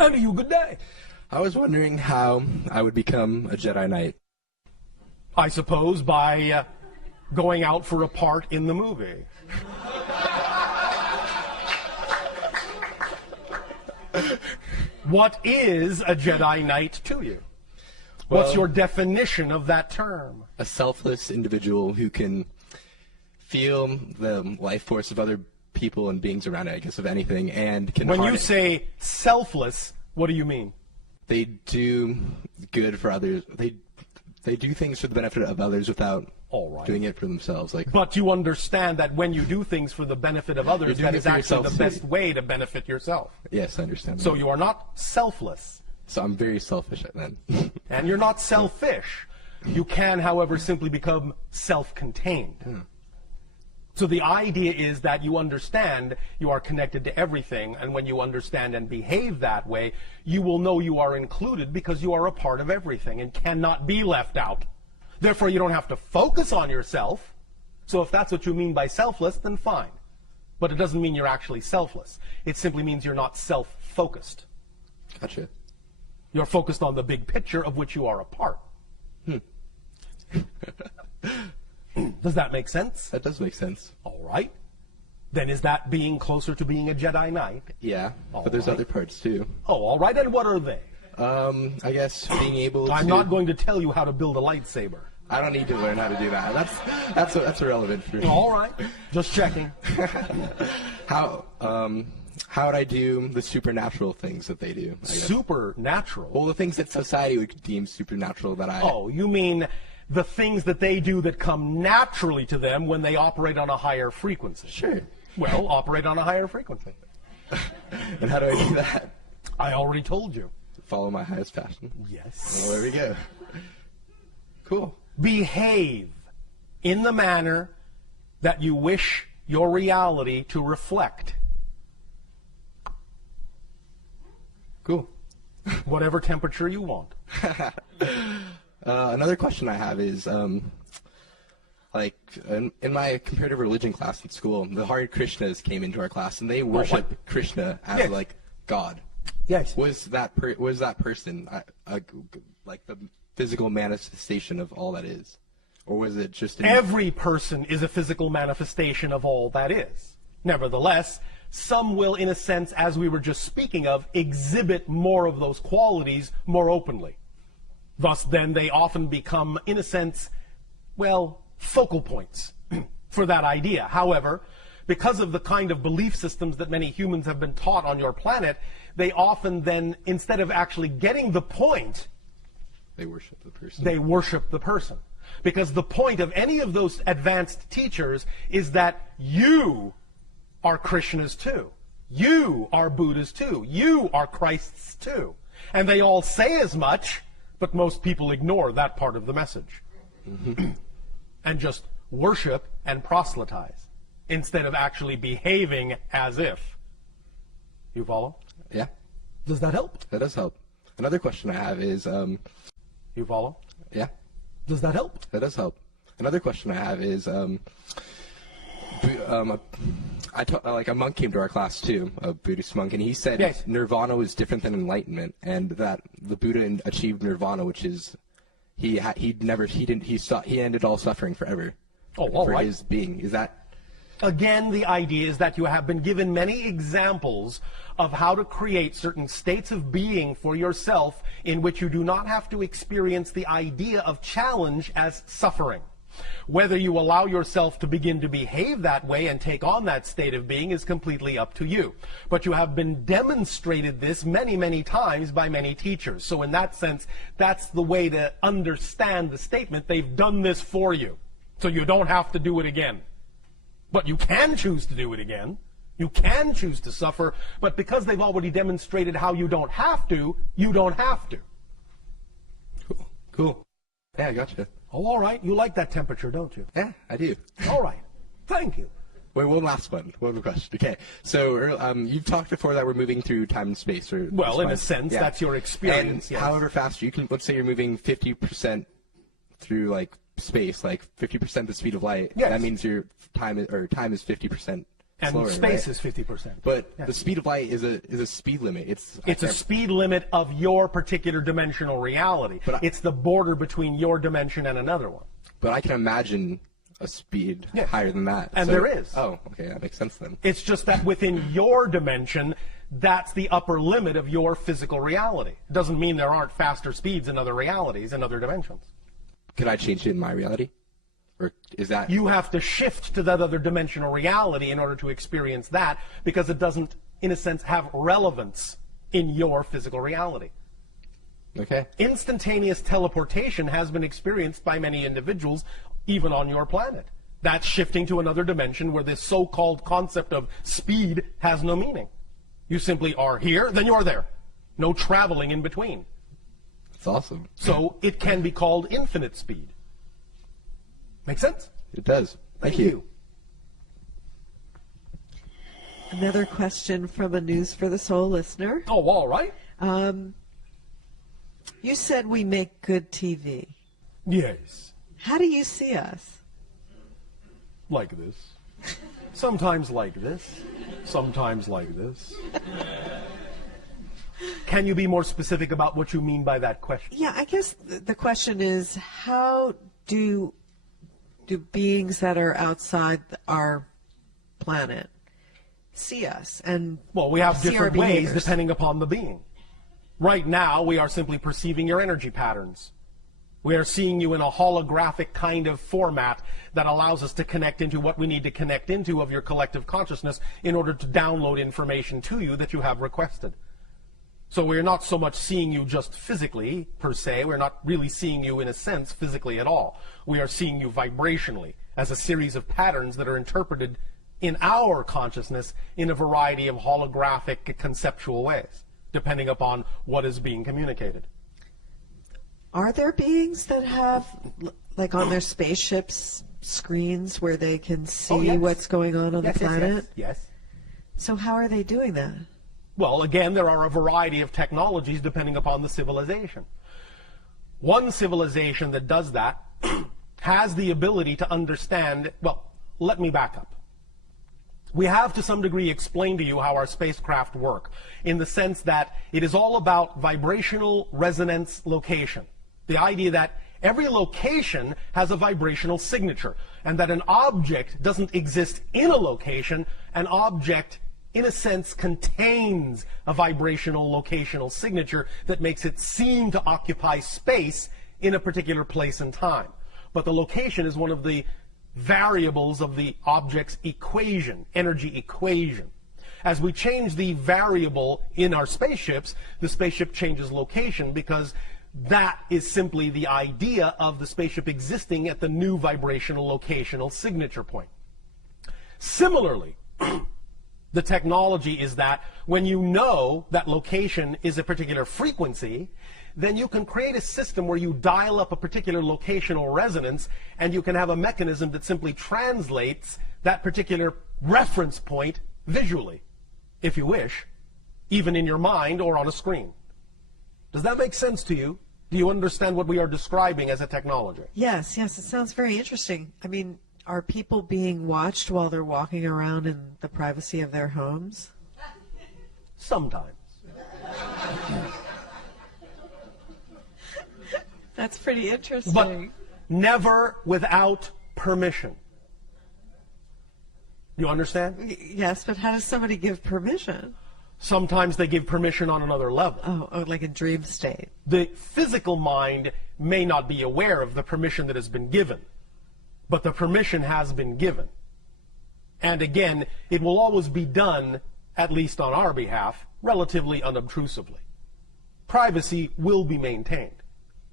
And to you, good day. I was wondering how I would become a Jedi Knight. I suppose by going out for a part in the movie. What is a Jedi Knight to you? Well, what's your definition of that term? A selfless individual who can feel the life force of other people and beings around it, I guess, of anything, and can When you say selfless, what do you mean? They do good for others. They do things for the benefit of others without doing it for themselves. But you understand that when you do things for the benefit of others, that is actually the best way to benefit yourself. Yes, I understand. So you are not selfless. So I'm very selfish then. And you're not selfish. You can, however, simply become self-contained. So the idea is that you understand you are connected to everything, and when you understand and behave that way, you will know you are included because you are a part of everything and cannot be left out. Therefore, you don't have to focus on yourself. So if that's what you mean by selfless, then fine. But it doesn't mean you're actually selfless. It simply means you're not self-focused. Gotcha. You're focused on the big picture of which you are a part. Does that make sense? That does make sense. All right. Then is that being closer to being a Jedi Knight? Yeah, but there's other parts too. Oh, all right. And what are they? I guess being able to... I'm not going to tell you how to build a lightsaber. I don't need to learn how to do that. That's irrelevant for me. All right. Just checking. How would I do the supernatural things that they do? Supernatural? Well, the things that society would deem supernatural that I... Oh, you mean the things that they do that come naturally to them when they operate on a higher frequency? Sure. Well, operate on a higher frequency. And how do I do that? I already told you. Follow my highest passion. Yes. Well, there we go. Cool. Behave in the manner that you wish your reality to reflect. Cool. Whatever temperature you want. Another question I have is, in my comparative religion class in school, the Hare Krishnas came into our class, and they worship Krishna as, God. Yes. Was that person like the physical manifestation of all that is? Or was it just... Every person is a physical manifestation of all that is. Nevertheless, some will, in a sense, as we were just speaking of, exhibit more of those qualities more openly. Thus, then, they often become, in a sense, well, focal points for that idea. However, because of the kind of belief systems that many humans have been taught on your planet, they often then, instead of actually getting the point, they worship the person. They worship the person. Because the point of any of those advanced teachers is that you are Krishnas too. You are Buddhas too. You are Christs too. And they all say as much, but most people ignore that part of the message. And just worship and proselytize instead of actually behaving as if. You follow? Yeah. Does that help? That does help. Another question I have is... You follow? Yeah. Does that help? That does help. Another question I have is... a monk came to our class too, a Buddhist monk, and he said Nirvana was different than enlightenment, and that the Buddha achieved Nirvana, which is he ended all suffering forever. His being. Is that... Again, the idea is that you have been given many examples of how to create certain states of being for yourself in which you do not have to experience the idea of challenge as suffering. Whether you allow yourself to begin to behave that way and take on that state of being is completely up to you. But you have been demonstrated this many, many times by many teachers. So in that sense, that's the way to understand the statement. They've done this for you. So you don't have to do it again. But you can choose to do it again. You can choose to suffer. But because they've already demonstrated how you don't have to, you don't have to. Cool. Yeah, I gotcha. Oh, all right. You like that temperature, don't you? Yeah, I do. All right. Thank you. Wait, one last one. One more question. Okay. So you've talked before that we're moving through time and space. Well, in a sense, that's your experience. And however fast you can, let's say you're moving 50% through space, 50% the speed of light. Yes. That means your time is 50% And slowing, space right? is 50%. But Yeah. the speed of light is a speed limit. It's a speed limit of your particular dimensional reality. But it's the border between your dimension and another one. But I can imagine a speed higher than that. And there is. Oh, okay, that makes sense then. It's just that within your dimension, that's the upper limit of your physical reality. It doesn't mean there aren't faster speeds in other realities, in other dimensions. Could I change it in my reality? Or is that... You have to shift to that other dimensional reality in order to experience that, because it doesn't, in a sense, have relevance in your physical reality. Okay. Instantaneous teleportation has been experienced by many individuals, even on your planet. That's shifting to another dimension where this so-called concept of speed has no meaning. You simply are here, then you're there. No traveling in between. That's awesome. So it can be called infinite speed. Make sense? It does. Thank you. Another question from a News for the Soul listener. Oh, all right. You said we make good TV. Yes. How do you see us? Like this. Sometimes like this. Sometimes like this. Can you be more specific about what you mean by that question? Yeah, I guess the question is, how do beings that are outside our planet see us? And well, we have see different our ways behaviors? depending upon the being. Right now, we are simply perceiving your energy patterns. We are seeing you in a holographic kind of format that allows us to connect into what we need to connect into of your collective consciousness in order to download information to you that you have requested. So we're not so much seeing you just physically, per se. We're not really seeing you, in a sense, physically at all. We are seeing you vibrationally as a series of patterns that are interpreted in our consciousness in a variety of holographic conceptual ways, depending upon what is being communicated. Are there beings that have, like on their spaceships, screens where they can see what's going on the planet? Yes. So how are they doing that? Well, again, there are a variety of technologies depending upon the civilization. One civilization that does that has the ability to understand, well, let me back up. We have to some degree explained to you how our spacecraft work, in the sense that it is all about vibrational resonance location. The idea that every location has a vibrational signature, and that an object doesn't exist in a location. An object, in a sense, contains a vibrational locational signature that makes it seem to occupy space in a particular place and time. But the location is one of the variables of the object's equation, energy equation. As we change the variable in our spaceships, the spaceship changes location, because that is simply the idea of the spaceship existing at the new vibrational locational signature point. Similarly, the technology is that when you know that location is a particular frequency, then you can create a system where you dial up a particular locational resonance, and you can have a mechanism that simply translates that particular reference point visually, if you wish, even in your mind or on a screen. Does that make sense to you? Do you understand what we are describing as a technology? Yes, it sounds very interesting. I mean, are people being watched while they're walking around in the privacy of their homes? Sometimes. That's pretty interesting. But never without permission. You understand? Yes, but how does somebody give permission? Sometimes they give permission on another level. Oh, like a dream state. The physical mind may not be aware of the permission that has been given, but the permission has been given. And again, it will always be done, at least on our behalf, relatively unobtrusively. Privacy will be maintained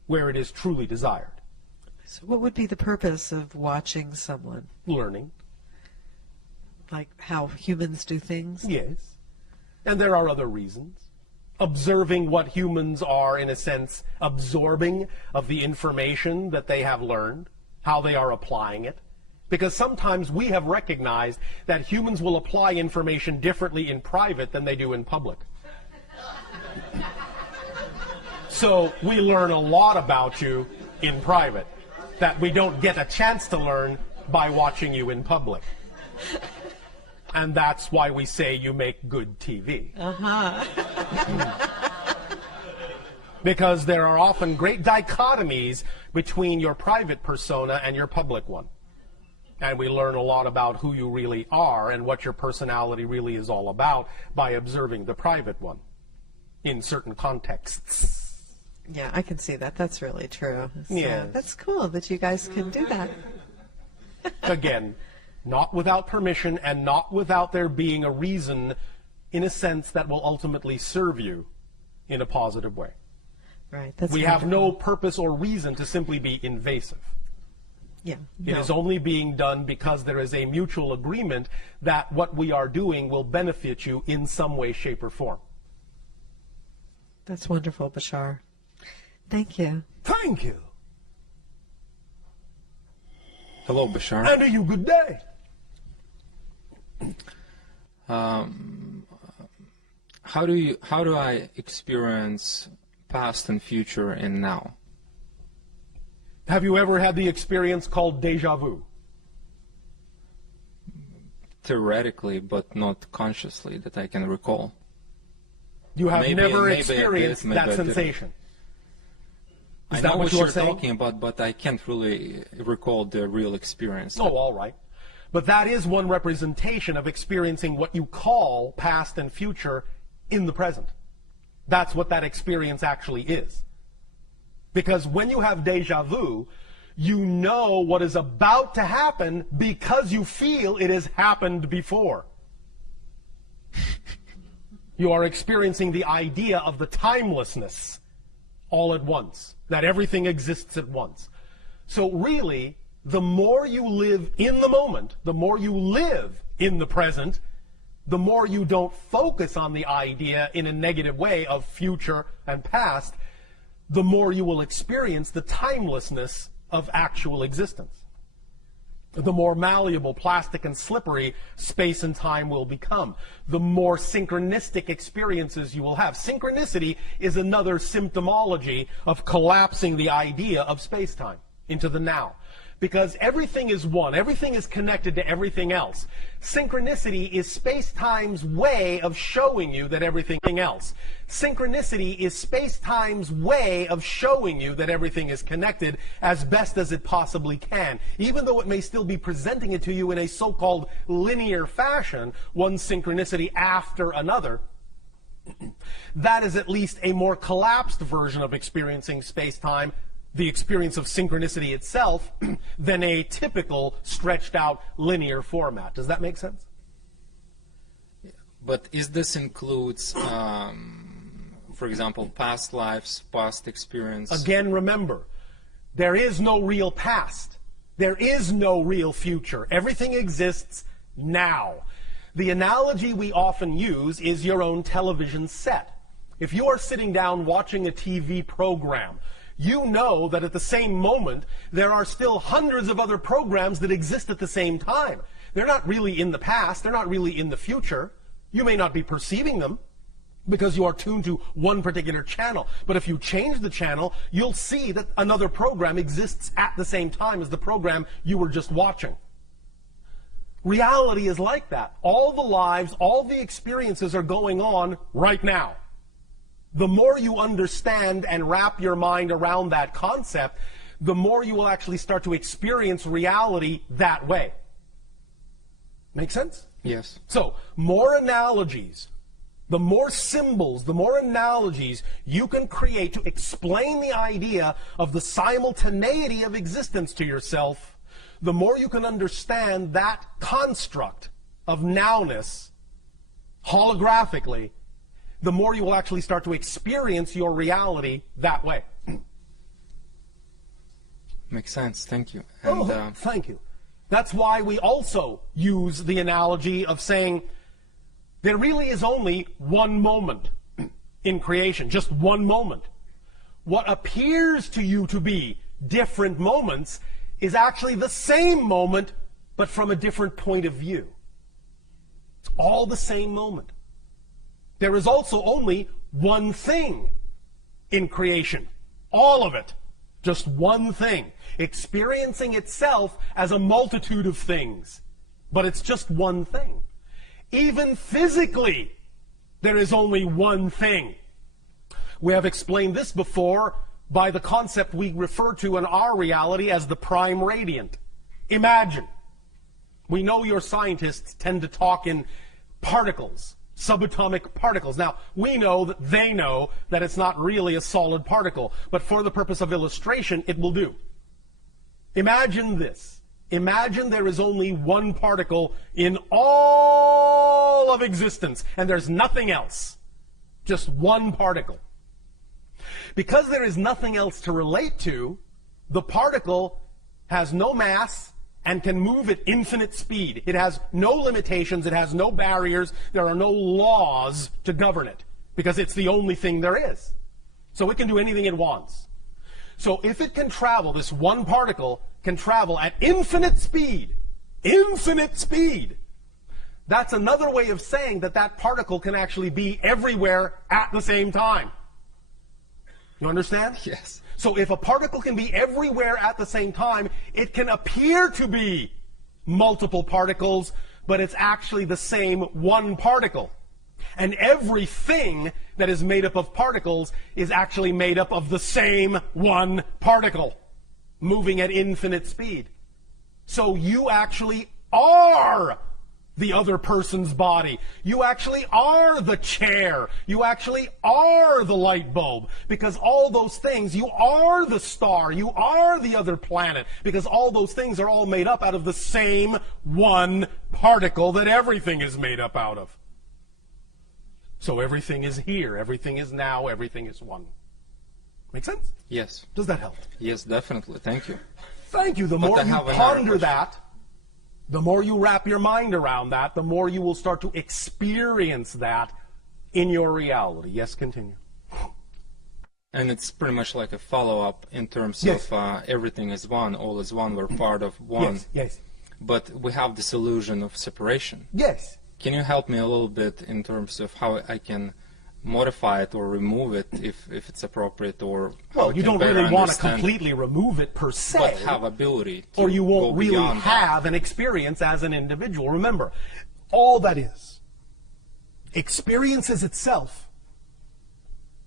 where it is truly desired. So what would be the purpose of watching someone? Learning. Like how humans do things? Yes. And there are other reasons. Observing what humans are, in a sense, absorbing of the information that they have learned, how they are applying it. Because sometimes we have recognized that humans will apply information differently in private than they do in public. So we learn a lot about you in private that we don't get a chance to learn by watching you in public. And that's why we say you make good TV. Because there are often great dichotomies between your private persona and your public one. And we learn a lot about who you really are and what your personality really is all about by observing the private one in certain contexts. Yeah, I can see that. That's really true. So Yes. That's cool that you guys can do that. Again, not without permission and not without there being a reason, in a sense, that will ultimately serve you in a positive way. Right. That's We have no wonderful. purpose or reason to simply be invasive. Yeah. It no. is only being done because there is a mutual agreement that what we are doing will benefit you in some way, shape, or form. That's wonderful, Bashar. Thank you. Thank you. Hello, Bashar. And a you good day. How do I experience past and future and now? Have you ever had the experience called deja vu? Theoretically, but not consciously, that I can recall. You have never maybe I did, experienced maybe that I didn't. sensation. I Is know that what what you're you're saying? talking about, but I can't really recall the real experience. Oh, all right. But that is one representation of experiencing what you call past and future in the present. That's what that experience actually is. Because when you have deja vu, you know what is about to happen because you feel it has happened before. You are experiencing the idea of the timelessness all at once, that everything exists at once. So really, the more you live in the moment, the more you live in the present, the more you don't focus on the idea in a negative way of future and past, the more you will experience the timelessness of actual existence. The more malleable, plastic, and slippery space and time will become. The more synchronistic experiences you will have. Synchronicity is another symptomology of collapsing the idea of space-time into the now. Because everything is one. Everything is connected to everything else. Synchronicity is space-time's way of showing you that everything else. Synchronicity is space-time's way of showing you that everything is connected as best as it possibly can. Even though it may still be presenting it to you in a so-called linear fashion, one synchronicity after another, that is at least a more collapsed version of experiencing space-time, the experience of synchronicity itself, than a typical stretched out linear format. Does that make sense? But is this includes, for example, past lives, past experience? Again, remember, there is no real past. There is no real future. Everything exists now. The analogy we often use is your own television set. If you are sitting down watching a TV program, you know that at the same moment, there are still hundreds of other programs that exist at the same time. They're not really in the past. They're not really in the future. You may not be perceiving them because you are tuned to one particular channel. But if you change the channel, you'll see that another program exists at the same time as the program you were just watching. Reality is like that. All the lives, all the experiences are going on right now. The more you understand and wrap your mind around that concept, the more you will actually start to experience reality that way. Make sense? Yes. So, more analogies, the more symbols, the more analogies you can create to explain the idea of the simultaneity of existence to yourself, the more you can understand that construct of nowness holographically, the more you will actually start to experience your reality that way. Makes sense. Thank you. And, Thank you. That's why we also use the analogy of saying there really is only one moment in creation, just one moment. What appears to you to be different moments is actually the same moment, but from a different point of view. It's all the same moment. There is also only one thing in creation. All of it. Just one thing. Experiencing itself as a multitude of things. But it's just one thing. Even physically, there is only one thing. We have explained this before by the concept we refer to in our reality as the prime radiant. Imagine. We know your scientists tend to talk in particles, subatomic particles. Now, we know that they know that it's not really a solid particle, but for the purpose of illustration, it will do. Imagine this. Imagine there is only one particle in all of existence, and there's nothing else. Just one particle. Because there is nothing else to relate to, the particle has no mass and can move at infinite speed. It has no limitations, it has no barriers, there are no laws to govern it, because it's the only thing there is. So it can do anything it wants. So if it can travel, this one particle can travel at infinite speed, that's another way of saying that that particle can actually be everywhere at the same time. You understand? Yes. So if a particle can be everywhere at the same time, it can appear to be multiple particles, but it's actually the same one particle. And everything that is made up of particles is actually made up of the same one particle, moving at infinite speed. So you actually are the other person's body. You actually are the chair. You actually are the light bulb. Because all those things, you are the star. You are the other planet. Because all those things are all made up out of the same one particle that everything is made up out of. So everything is here. Everything is now. Everything is one. Make sense? Yes. Does that help? Yes, definitely. Thank you. Thank you. The more you ponder that, the more you wrap your mind around that, the more you will start to experience that in your reality. Yes, continue. And it's pretty much like a follow-up in terms Yes. of everything is one, all is one, we're part of one. Yes, yes. But we have this illusion of separation. Yes. Can you help me a little bit in terms of how I can modify it or remove it if it's appropriate, or how Well, I you can don't better really want to understand, completely remove it per se. but have ability to or you won't go really beyond have an experience as an individual. Remember, all that is experiences itself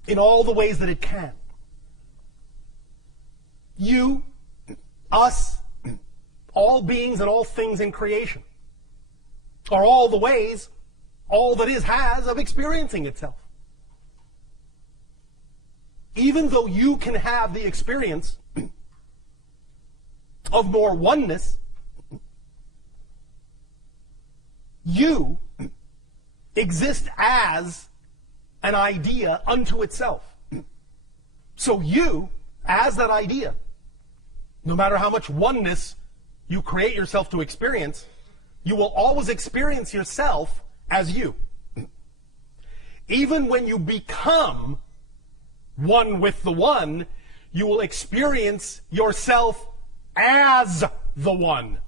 in all the ways that it can. You, us, all beings and all things in creation are all the ways all that is has of experiencing itself. Even though you can have the experience of more oneness, you exist as an idea unto itself. So you, as that idea, no matter how much oneness you create yourself to experience, you will always experience yourself as you. Even when you become one with the one, you will experience yourself as the one.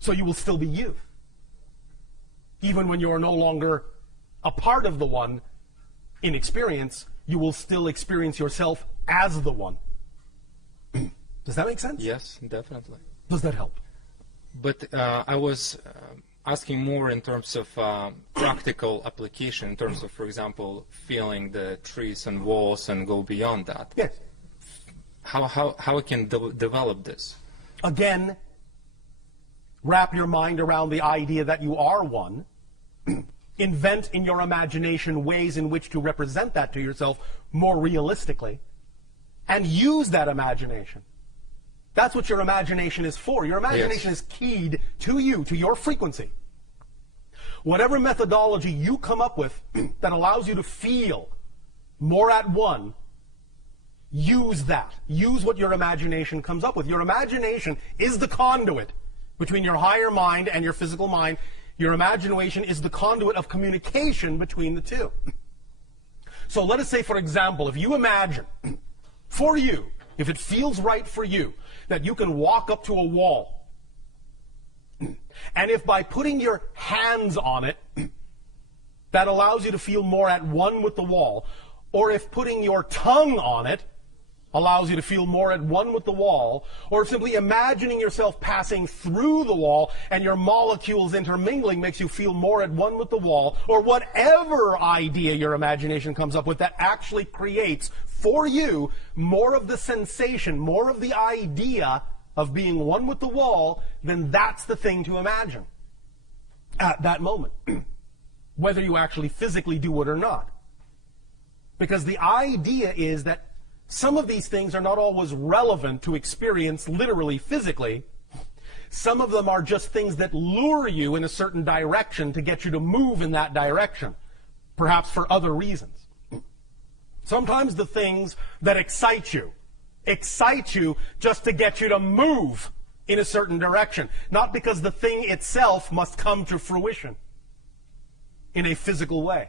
So you will still be you. Even when you are no longer a part of the one in experience, you will still experience yourself as the one. Does that make sense? Yes, definitely. Does that help? But I was asking more in terms of practical application, in terms of, for example, feeling the trees and walls and go beyond that. Yes. How I can develop this? Again, wrap your mind around the idea that you are one. Invent in your imagination ways in which to represent that to yourself more realistically. And use that imagination. That's what your imagination is for. Your imagination is keyed to you, to your frequency. Whatever methodology you come up with that allows you to feel more at one, use that. Use what your imagination comes up with. Your imagination is the conduit between your higher mind and your physical mind. Your imagination is the conduit of communication between the two. So let us say, for example, if you imagine, for you, if it feels right for you, that you can walk up to a wall, and if by putting your hands on it, that allows you to feel more at one with the wall, or if putting your tongue on it allows you to feel more at one with the wall, or simply imagining yourself passing through the wall and your molecules intermingling makes you feel more at one with the wall, or whatever idea your imagination comes up with that actually creates for you more of the sensation, more of the idea of being one with the wall, then that's the thing to imagine at that moment, whether you actually physically do it or not. Because the idea is that some of these things are not always relevant to experience literally physically. Some of them are just things that lure you in a certain direction to get you to move in that direction, perhaps for other reasons. Sometimes the things that excite you just to get you to move in a certain direction, not because the thing itself must come to fruition in a physical way.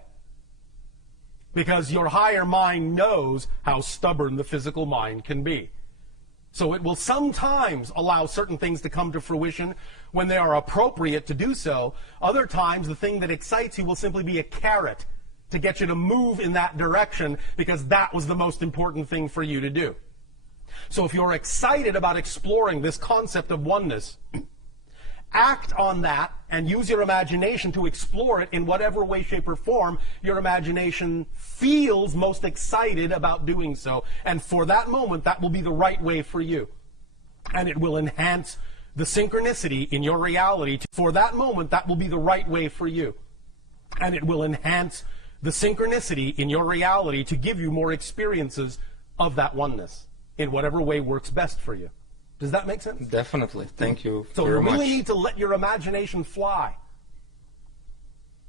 Because your higher mind knows how stubborn the physical mind can be. So it will sometimes allow certain things to come to fruition when they are appropriate to do so. Other times, the thing that excites you will simply be a carrot to get you to move in that direction because that was the most important thing for you to do. So if you're excited about exploring this concept of oneness, act on that and use your imagination to explore it in whatever way, shape, or form your imagination feels most excited about doing so. And for that moment, that will be the right way for you. And it will enhance the synchronicity in your reality. For that moment, that will be the right way for you. And it will enhance the synchronicity in your reality to give you more experiences of that oneness in whatever way works best for you. Does that make sense? Definitely. Thank you So very you really much. need to let your imagination fly.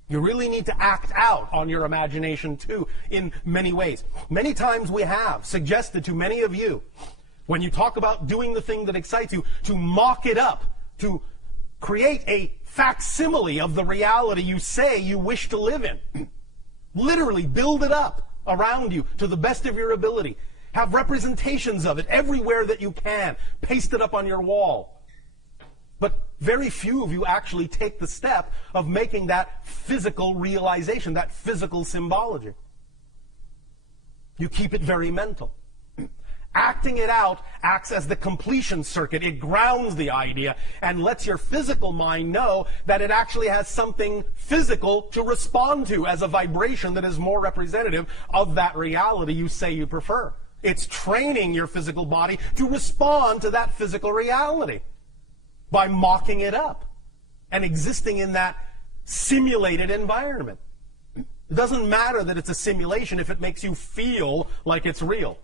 You really need to act out on your imagination too in many ways. Many times we have suggested to many of you, when you talk about doing the thing that excites you, to mock it up, to create a facsimile of the reality you say you wish to live in. Literally build it up around you to the best of your ability. Have representations of it everywhere that you can. Paste it up on your wall. But very few of you actually take the step of making that physical realization, that physical symbology. You keep it very mental. Acting it out acts as the completion circuit. It grounds the idea and lets your physical mind know that it actually has something physical to respond to as a vibration that is more representative of that reality you say you prefer. It's training your physical body to respond to that physical reality by mocking it up and existing in that simulated environment. It doesn't matter that it's a simulation if it makes you feel like it's real.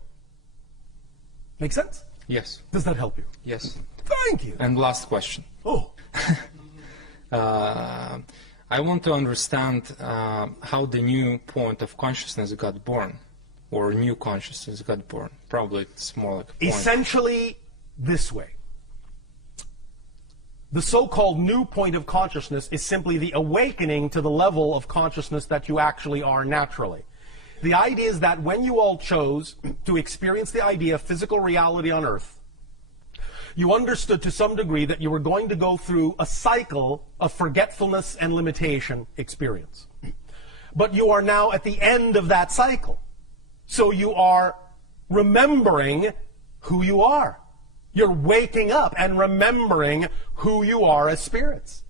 Make sense? Yes. Does that help you? Yes. Thank you. And last question. Oh. I want to understand how the new point of consciousness got born, or new consciousness got born. Probably it's more like a point. Essentially this way. The so-called new point of consciousness is simply the awakening to the level of consciousness that you actually are naturally. The idea is that when you all chose to experience the idea of physical reality on Earth, you understood to some degree that you were going to go through a cycle of forgetfulness and limitation experience. But you are now at the end of that cycle. So you are remembering who you are. You're waking up and remembering who you are as spirits.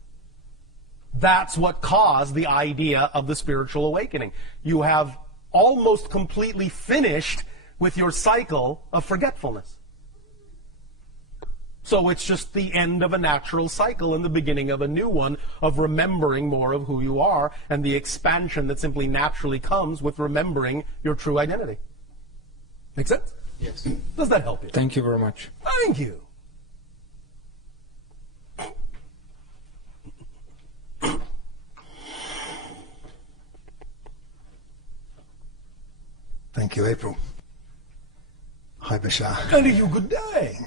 That's what caused the idea of the spiritual awakening. You have almost completely finished with your cycle of forgetfulness. So it's just the end of a natural cycle and the beginning of a new one of remembering more of who you are and the expansion that simply naturally comes with remembering your true identity. Make sense? Yes. Does that help you? Thank you very much. Thank you. Thank you, April. Hi, Bashar. And to you, good day.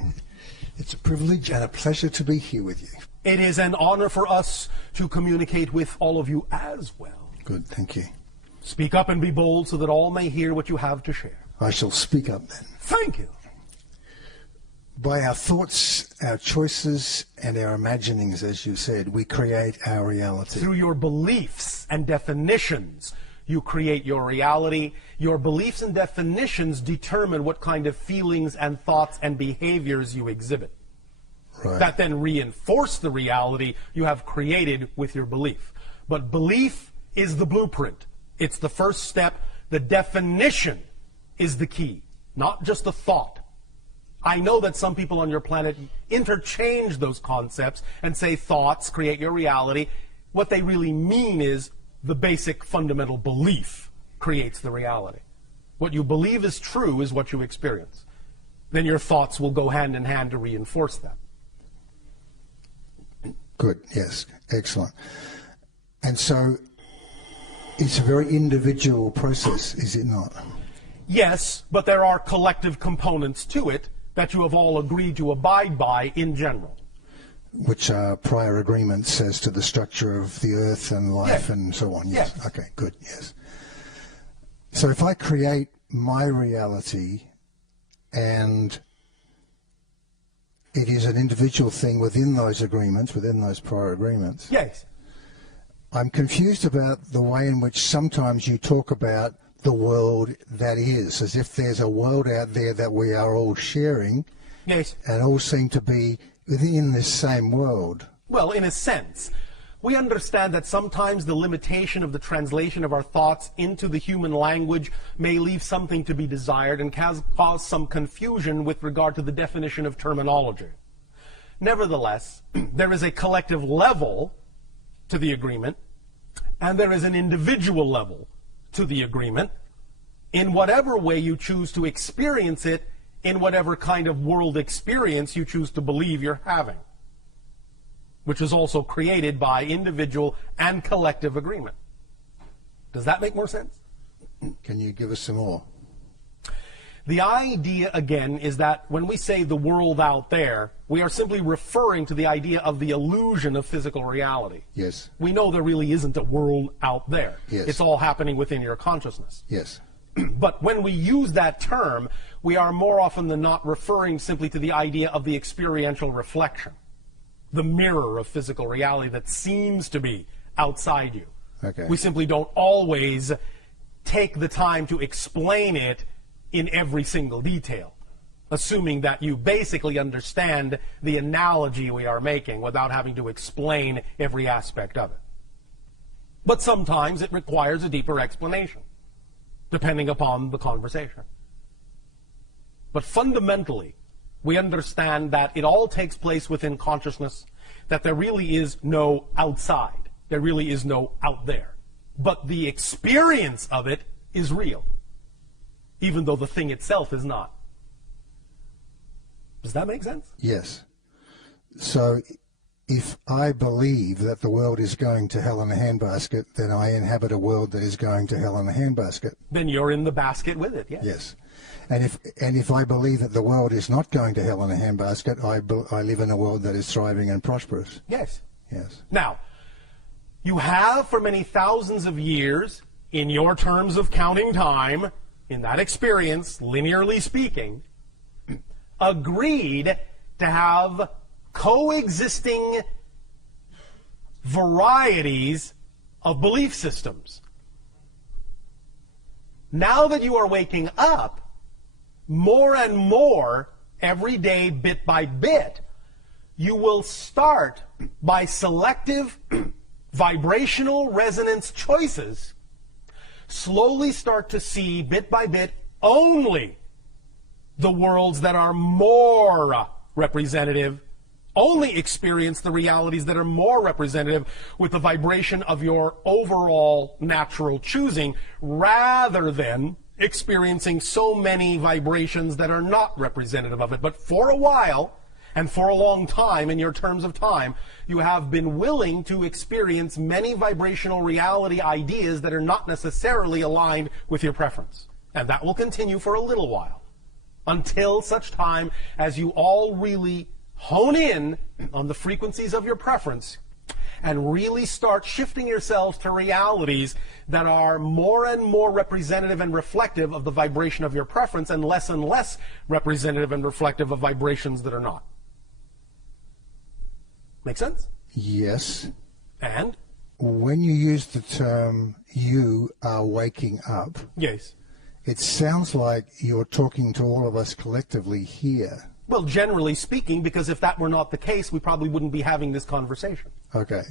It's a privilege and a pleasure to be here with you. It is an honor for us to communicate with all of you as well. Good, thank you. Speak up and be bold so that all may hear what you have to share. I shall speak up then. Thank you. By our thoughts, our choices, and our imaginings, as you said, we create our reality. Through your beliefs and definitions, you create your reality. Your beliefs and definitions determine what kind of feelings and thoughts and behaviors you exhibit. Right. That then reinforce the reality you have created with your belief. But belief is the blueprint. It's the first step. The definition is the key, not just the thought. I know that some people on your planet interchange those concepts and say thoughts create your reality. What they really mean is the basic fundamental belief creates the reality. What you believe is true is what you experience. Then your thoughts will go hand in hand to reinforce that. Good, yes, excellent. And so it's a very individual process, is it not? Yes, but there are collective components to it that you have all agreed to abide by in general. Which are prior agreements as to the structure of the earth and life and so on. Yes. Okay, good, yes. So if I create my reality and it is an individual thing within those agreements, within those prior agreements. Yes. I'm confused about the way in which sometimes you talk about the world that is, as if there's a world out there that we are all sharing. Yes. And all seem to be within this same world. Well, in a sense. We understand that sometimes the limitation of the translation of our thoughts into the human language may leave something to be desired and cause some confusion with regard to the definition of terminology. Nevertheless, there is a collective level to the agreement, and there is an individual level to the agreement, in whatever way you choose to experience it, in whatever kind of world experience you choose to believe you're having, which is also created by individual and collective agreement. Does that make more sense? Can you give us some more? The idea, again, is that when we say the world out there, we are simply referring to the idea of the illusion of physical reality. Yes. We know there really isn't a world out there. Yes. It's all happening within your consciousness. Yes. But when we use that term, we are more often than not referring simply to the idea of the experiential reflection, the mirror of physical reality that seems to be outside you. Okay. We simply don't always take the time to explain it in every single detail, assuming that you basically understand the analogy we are making without having to explain every aspect of it. But sometimes it requires a deeper explanation, depending upon the conversation. But fundamentally, we understand that it all takes place within consciousness, that there really is no outside. There really is no out there. But the experience of it is real, even though the thing itself is not. Does that make sense? Yes. So if I believe that the world is going to hell in a handbasket, then I inhabit a world that is going to hell in a handbasket. Then you're in the basket with it, yes. Yes. And if I believe that the world is not going to hell in a handbasket, I live in a world that is thriving and prosperous. Yes. Yes. Now, you have for many thousands of years, in your terms of counting time, in that experience, linearly speaking, agreed to have coexisting varieties of belief systems. Now that you are waking up, more and more, every day, bit by bit, you will start by selective vibrational resonance choices, slowly start to see, bit by bit, only the worlds that are more representative, only experience the realities that are more representative with the vibration of your overall natural choosing, rather than experiencing so many vibrations that are not representative of it. But for a while, and for a long time, in your terms of time, you have been willing to experience many vibrational reality ideas that are not necessarily aligned with your preference. And that will continue for a little while, until such time as you all really hone in on the frequencies of your preference and really start shifting yourselves to realities that are more and more representative and reflective of the vibration of your preference, and less representative and reflective of vibrations that are not. Make sense? Yes. And? when you use the term "you are waking up," Yes. it sounds like you're talking to all of us collectively here. Well, generally speaking, because if that were not the case, we probably wouldn't be having this conversation. Okay.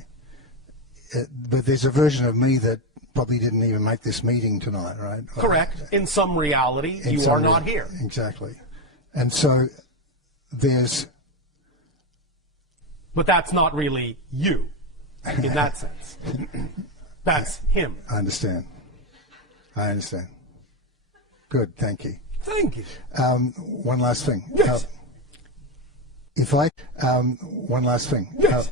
But there's a version of me that probably didn't even make this meeting tonight, right? Correct. In some reality, you are not here. Exactly. And so there's... But that's not really you, in that sense. That's him. I understand. I understand. Good, thank you. Thank you. One last thing. Yes. One last thing. Yes.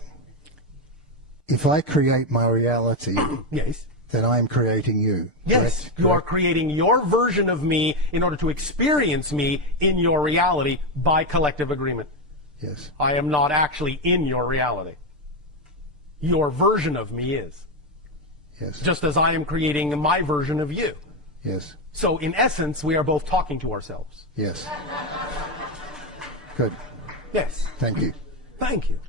If I create my reality, Yes. then I am creating you. Yes, Correct? you are Correct? creating your version of me in order to experience me in your reality by collective agreement. Yes. I am not actually in your reality. Your version of me is. Yes. Just as I am creating my version of you. Yes. So in essence, we are both talking to ourselves. Yes. Good. Yes. Thank you. Thank you.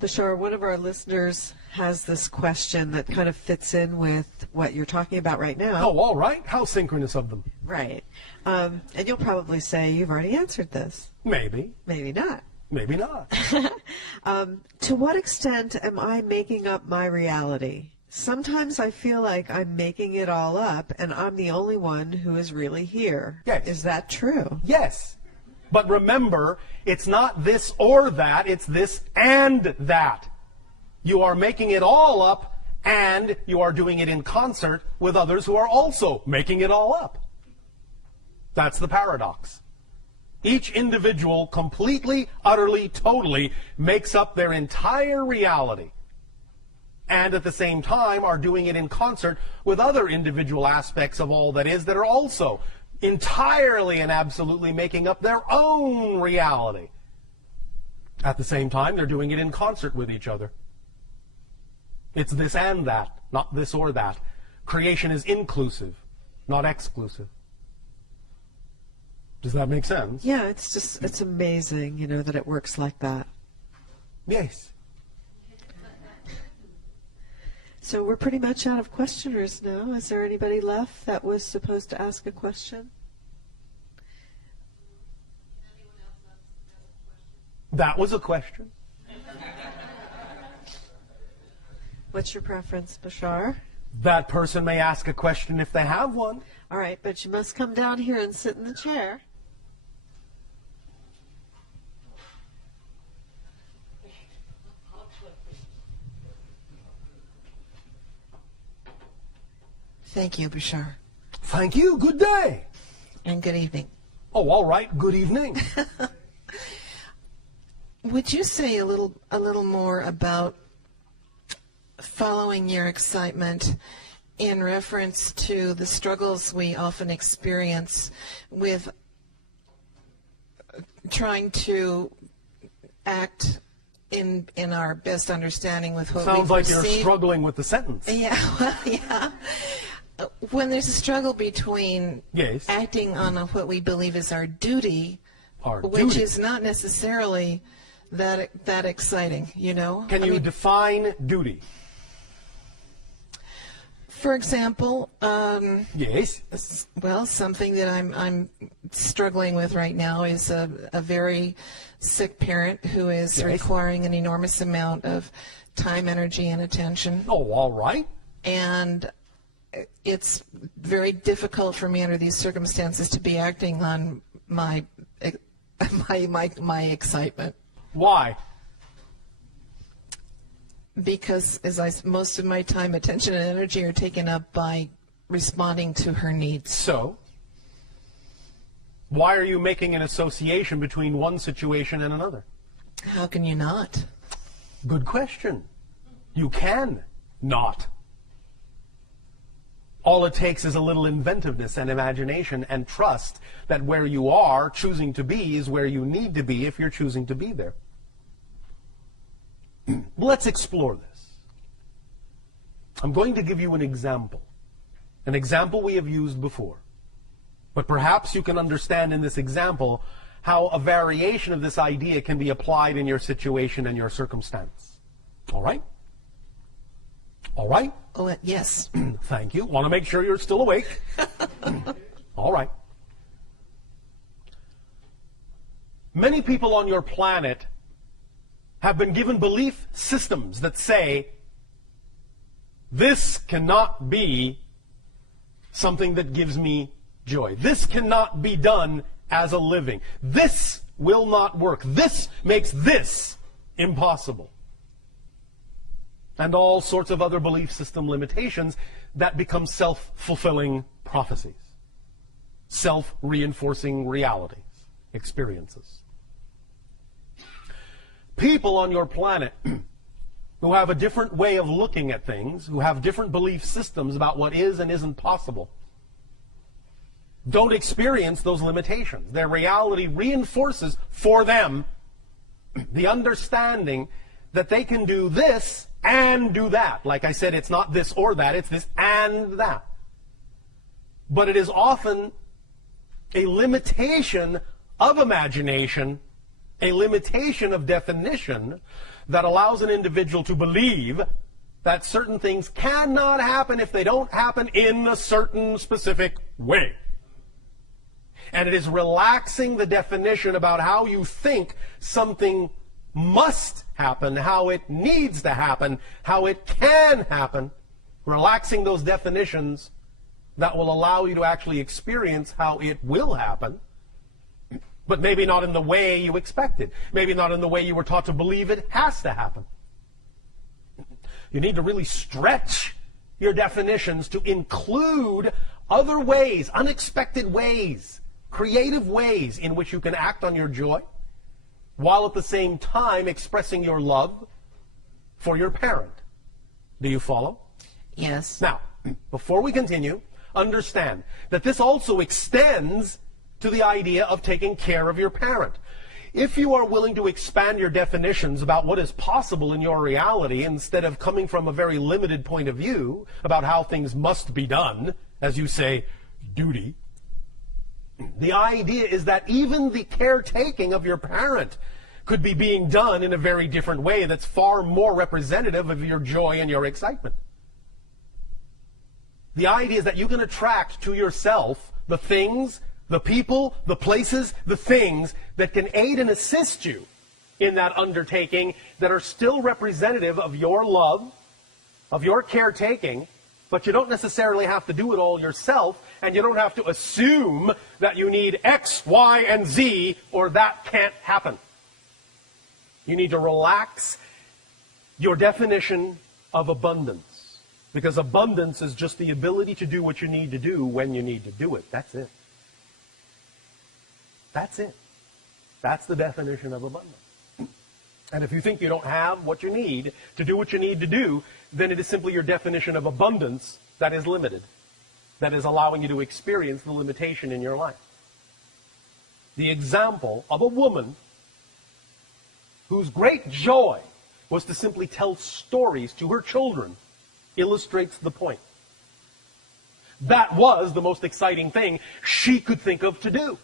Bashar, one of our listeners has this question that kind of fits in with what you're talking about right now. Oh, all right. How synchronous of them. Right. And you'll probably say you've already answered this. Maybe. Maybe not. Maybe not. To what extent am I making up my reality? Sometimes I feel like I'm making it all up and I'm the only one who is really here. Yes. Is that true? Yes. But remember, it's not this or that, it's this and that. You are making it all up, and you are doing it in concert with others who are also making it all up. That's the paradox. Each individual completely, utterly, totally makes up their entire reality, and at the same time are doing it in concert with other individual aspects of all that is that are also entirely and absolutely making up their own reality. At the same time, they're doing it in concert with each other. It's this and that, not this or that. Creation is inclusive, not exclusive. Does that make sense? Yeah, it's amazing, that it works like that. Yes. So we're pretty much out of questioners now. Is there anybody left that was supposed to ask a question? That was a question. What's your preference, Bashar? That person may ask a question if they have one. All right, but you must come down here and sit in the chair. Thank you, Bashar. Thank you. Good day. And good evening. Oh, all right. Good evening. Would you say a little more about following your excitement in reference to the struggles we often experience with trying to act in our best understanding with what we perceive? Sounds like you're struggling with the sentence. Yeah, well, yeah. When there's a struggle between Yes. acting on what we believe is our duty, which duty. is not necessarily that exciting, Can you define duty? For example, Yes. well, something that I'm struggling with right now is a very sick parent who is Yes. requiring an enormous amount of time, energy, and attention. Oh, all right. And it's very difficult for me under these circumstances to be acting on my excitement. Why? Because most of my time, attention, and energy are taken up by responding to her needs. So, why are you making an association between one situation and another? How can you not? Good question. You can not. All it takes is a little inventiveness and imagination and trust that where you are choosing to be is where you need to be if you're choosing to be there. Let's explore this. I'm going to give you an example we have used before. But perhaps you can understand in this example how a variation of this idea can be applied in your situation and your circumstance. All right? All right? Oh, yes. Thank you. Want to make sure you're still awake. All right. Many people on your planet have been given belief systems that say, this cannot be something that gives me joy. This cannot be done as a living. This will not work. This makes this impossible. And all sorts of other belief system limitations that become self-fulfilling prophecies, self-reinforcing realities, experiences. People on your planet who have a different way of looking at things, who have different belief systems about what is and isn't possible, don't experience those limitations. Their reality reinforces for them the understanding that they can do this and do that. Like I said, it's not this or that, it's this and that. But it is often a limitation of imagination, a limitation of definition that allows an individual to believe that certain things cannot happen if they don't happen in a certain specific way. And it is relaxing the definition about how you think something must happen, how it needs to happen, how it can happen, relaxing those definitions that will allow you to actually experience how it will happen, but maybe not in the way you expected, maybe not in the way you were taught to believe it has to happen. You need to really stretch your definitions to include other ways, unexpected ways, creative ways in which you can act on your joy, while at the same time expressing your love for your parent. Do you follow? Yes. Now, before we continue, understand that this also extends to the idea of taking care of your parent. If you are willing to expand your definitions about what is possible in your reality instead of coming from a very limited point of view about how things must be done, as you say, duty, the idea is that even the caretaking of your parent could be being done in a very different way that's far more representative of your joy and your excitement. The idea is that you can attract to yourself the things, the people, the places, the things that can aid and assist you in that undertaking that are still representative of your love, of your caretaking, but you don't necessarily have to do it all yourself, and you don't have to assume that you need X, Y, and Z, or that can't happen. You need to relax your definition of abundance, because abundance is just the ability to do what you need to do when you need to do it. That's it. That's it. That's the definition of abundance. And if you think you don't have what you need to do what you need to do, then it is simply your definition of abundance that is limited, that is allowing you to experience the limitation in your life. The example of a woman whose great joy was to simply tell stories to her children illustrates the point. That was the most exciting thing she could think of to do.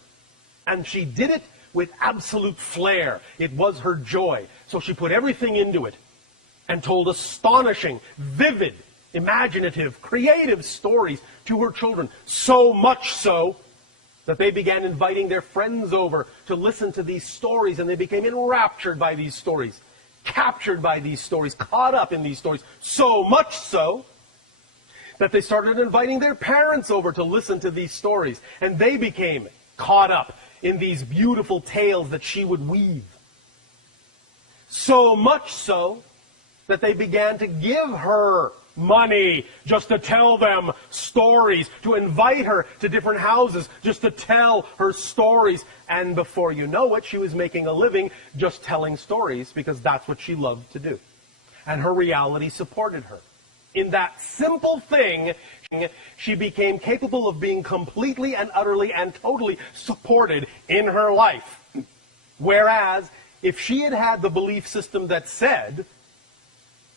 And she did it with absolute flair. It was her joy. So she put everything into it and told astonishing, vivid, imaginative, creative stories to her children. So much so that they began inviting their friends over to listen to these stories, and they became enraptured by these stories, captured by these stories, caught up in these stories. So much so that they started inviting their parents over to listen to these stories, and they became caught up in these beautiful tales that she would weave. So much so that they began to give her money just to tell them stories, to invite her to different houses just to tell her stories. And before you know it, she was making a living just telling stories because that's what she loved to do. And her reality supported her. In that simple thing, she became capable of being completely and utterly and totally supported in her life. Whereas, if she had had the belief system that said,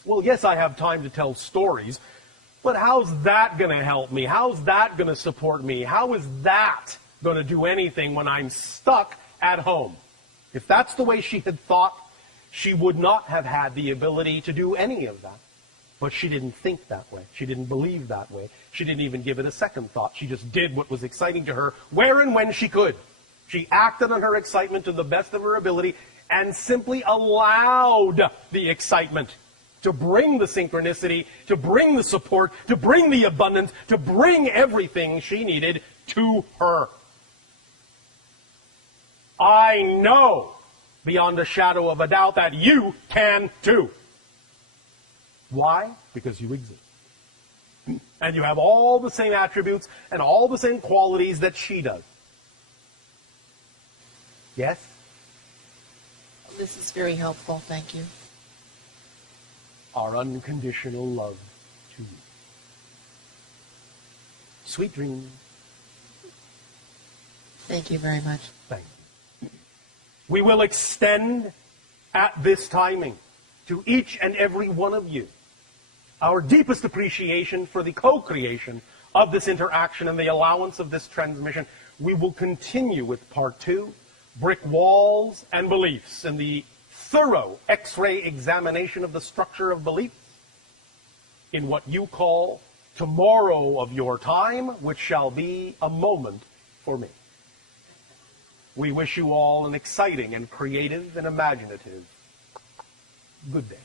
well, yes, I have time to tell stories, but how's that going to help me? How's that going to support me? How is that going to do anything when I'm stuck at home? If that's the way she had thought, she would not have had the ability to do any of that. But she didn't think that way. She didn't believe that way. She didn't even give it a second thought. She just did what was exciting to her, where and when she could. She acted on her excitement to the best of her ability and simply allowed the excitement to bring the synchronicity, to bring the support, to bring the abundance, to bring everything she needed to her. I know beyond a shadow of a doubt that you can too. Why? Because you exist. And you have all the same attributes and all the same qualities that she does. Yes? This is very helpful. Thank you. Our unconditional love to you. Sweet dreams. Thank you very much. Thank you. We will extend at this timing to each and every one of you our deepest appreciation for the co-creation of this interaction and the allowance of this transmission. We will continue with part 2, brick walls and beliefs, and the thorough X-ray examination of the structure of beliefs in what you call tomorrow of your time, which shall be a moment for me. We wish you all an exciting and creative and imaginative good day.